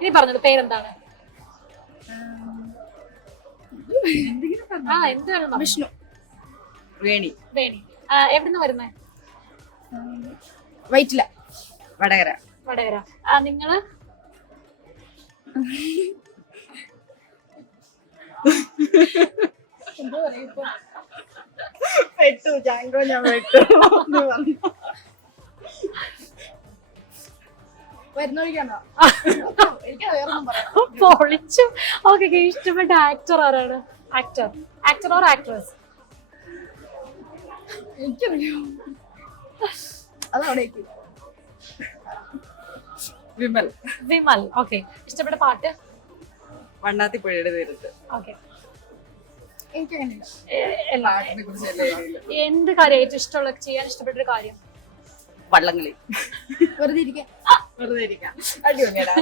ഇനി പറഞ്ഞത് പേരെന്താണ്? എന്ത് വേണം? വിഷ്ണു. വേണി. വേണി. എവിടുന്ന് വരുന്നേ? വൈറ്റില. വടകര. വടകര. നിങ്ങള്? എന്തോ പറയപ്പോ പെട്ടു ജാങ്കോ, ഞാൻ പെട്ടു. പൊളിച്ചു. ഓക്കെ, ഇഷ്ടപ്പെട്ട ആക്ടർ ആരാണ്? Actor or actress? Vimal. Vimal. Okay, ഇഷ്ടപ്പെട്ട പാട്ട്? വണ്ണാത്തിപ്പുഴയുടെ തീരത്ത്. ഓക്കെ, പാട്ടിനെ കുറിച്ചല്ലേ അറിയില്ല. എന്ത് കാര്യം ഏറ്റവും ഇഷ്ടമുള്ള ചെയ്യാൻ ഇഷ്ടപ്പെട്ട ഒരു കാര്യം? വള്ളംകളി. വെറുതെ ഇരിക്കാൻ. വെറുതെ ഇരിക്കാം. അടിപൊളിയാടാ.